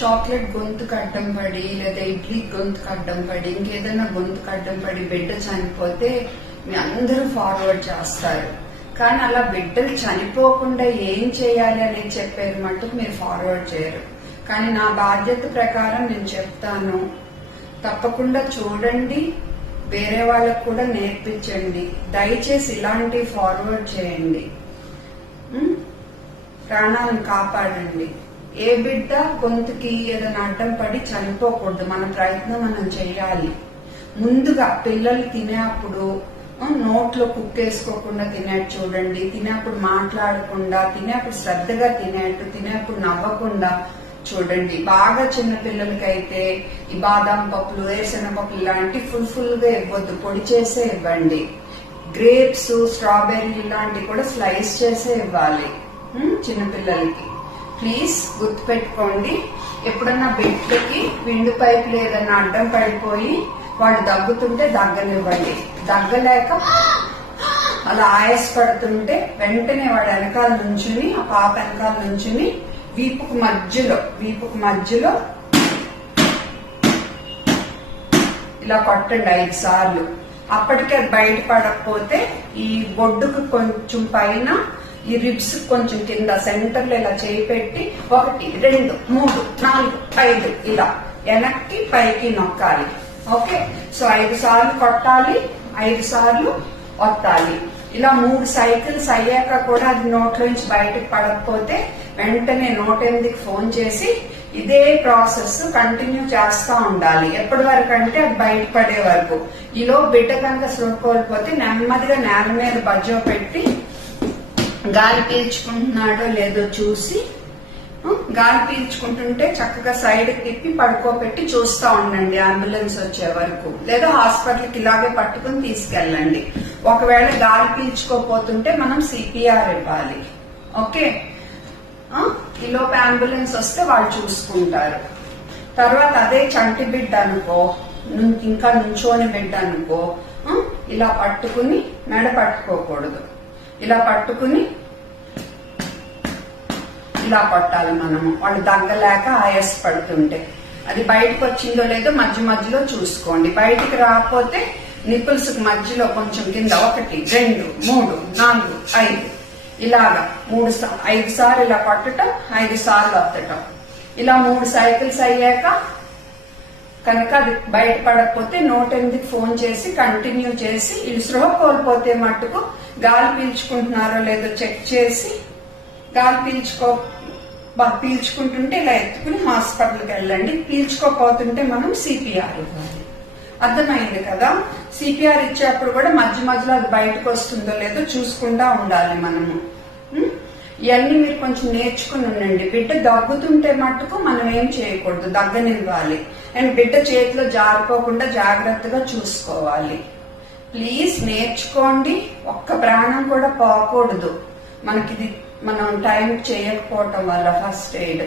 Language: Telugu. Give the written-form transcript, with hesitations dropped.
చాక్లెట్ గొంతుకు అడ్డం పడి లేదా ఇడ్లీ గొంతుకు అడ్డం పడి ఇంకేదైనా గొంతుకు అడ్డం పడి బిడ్డ చనిపోతే మీ అందరూ ఫార్వర్డ్ చేస్తారు. కానీ అలా బిడ్డలు చనిపోకుండా ఏం చేయాలి అనేది చెప్పేది మటుకు మీరు ఫార్వర్డ్ చేయరు. కానీ నా బాధ్యత ప్రకారం నేను చెప్తాను, తప్పకుండా చూడండి, వేరే వాళ్ళకు కూడా నేర్పించండి. దయచేసి ఇలాంటివి ఫార్వర్డ్ చేయండి, ప్రాణాలను కాపాడండి. ఏ బిడ్డ గొంతుకి ఏదైనా అడ్డం పడి చనిపోకూడదు. మన ప్రయత్నం మనం చేయాలి. ముందుగా పిల్లలు తినేప్పుడు నోట్లో కుక్కేసుకోకుండా తినేట్టు చూడండి. తినేప్పుడు మాట్లాడకుండా, తినేప్పుడు శ్రద్ధగా తినేట్టు, తినేప్పుడు నవ్వకుండా చూడండి. బాగా చిన్న పిల్లలకైతే ఈ బాదం పప్పులు, వేరుశెనగ పప్పులు ఇలాంటి ఫుల్ గా ఇవ్వద్దు, పొడి చేసే ఇవ్వండి. గ్రేప్స్, స్ట్రాబెర్రీ ఇలాంటివి కూడా స్లైస్ చేసే ఇవ్వాలి చిన్నపిల్లలకి. ప్లీజ్ గుర్తుపెట్టుకోండి, ఎప్పుడన్నా బిడ్డకి విండు పైపులు ఏదైనా అడ్డం పడిపోయి వాడు దగ్గుతుంటే దగ్గనివ్వండి. దగ్గలేక అలా ఆయాస పడుతుంటే వెంటనే వాడు వెనకాల నుంచుని, ఆ పాప వెనకాల నుంచుని వీపుకు మధ్యలో ఇలా కొట్టండి 5 సార్లు. అప్పటికే బయట పడకపోతే ఈ బొడ్డుకు కొంచెం పైన, ఈ రిబ్స్ కొంచెం కింద సెంటర్ లో ఇలా చేయి పెట్టి 1 2 3 4 5 ఇలా వెనక్కి పైకి నొక్కాలి. ఓకే, సో 5 సార్లు కొట్టాలి, 5 సార్లు ఒత్తాలి. ఇలా 3 సైకిల్స్ అయ్యాక కూడా అది నోట్లోంచి బయటకు పడకపోతే వెంటనే 108కి ఫోన్ చేసి ఇదే ప్రాసెస్ కంటిన్యూ చేస్తా ఉండాలి. ఎప్పటి వరకు అంటే అది బయటపడే వరకు. ఈలో బిడ్డ కనుక స్పృహ కోల్పోతే నెమ్మదిగా నేల మీద బజ్జో పెట్టి గాలి పీల్చుకుంటున్నాడో లేదో చూసి, గాలి పీల్చుకుంటుంటే చక్కగా సైడ్ తిప్పి పడుకోబెట్టి చూస్తా ఉండండి అంబులెన్స్ వచ్చే వరకు. లేదా హాస్పిటల్కి ఇలాగే పట్టుకుని తీసుకెళ్ళండి. ఒకవేళ గాలి పీల్చుకోపోతుంటే మనం సిపిఆర్ ఇవ్వాలి. ఓకే, ఈలోపు అంబులెన్స్ వస్తే వాళ్ళు చూసుకుంటారు. తర్వాత అదే చంటి బిడ్డ అనుకో, ఇంకా నుంచోని బిడ్డ అనుకో, ఇలా పట్టుకుని మెడ పట్టుకోకూడదు, ఇలా పట్టుకుని ఇలా కొట్టాలి మనము. వాళ్ళు దగ్గలేక ఆయాస పడుతుంటే అది బయటకు వచ్చిందో లేదో మధ్యలో చూసుకోండి. బయటికి రాకపోతే నిపుల్స్ మధ్యలో కొంచెం కింద 1 2 3 4 5 ఇలాగా 5 సార్లు ఇలా కొట్టడం, 5 సార్లు ఒత్తటం. ఇలా 3 సైకిల్స్ అయ్యాక కనుక అది బయటపడకపోతే 108కి ఫోన్ చేసి కంటిన్యూ చేసి, వీళ్ళు స్పృహ కోల్పోతే మట్టుకు గాలి పీల్చుకుంటున్నారో లేదో చెక్ చేసి, గాలి పీల్చుకుంటుంటే ఇలా ఎత్తుకుని హాస్పిటల్కి వెళ్ళండి. పీల్చుకోపోతుంటే మనం సిపిఆర్ ఇవ్వాలి. అర్థమైంది కదా? సిపిఆర్ ఇచ్చేప్పుడు కూడా మధ్యలో అది బయటకు వస్తుందో లేదో చూసుకుంటా ఉండాలి మనము. ఇవన్నీ మీరు కొంచెం నేర్చుకుని ఉండండి. బిడ్డ దగ్గుతుంటే మట్టుకు మనం ఏం చేయకూడదు, దగ్గనివ్వాలి. అండ్ బిడ్డ చేతిలో జారిపోకుండా జాగ్రత్తగా చూసుకోవాలి. ప్లీజ్ నేర్చుకోండి. ఒక్క ప్రాణం కూడా పోకూడదు మనకిది, మనం టైం చేయకపోవటం వల్ల ఫస్ట్ ఎయిడ్.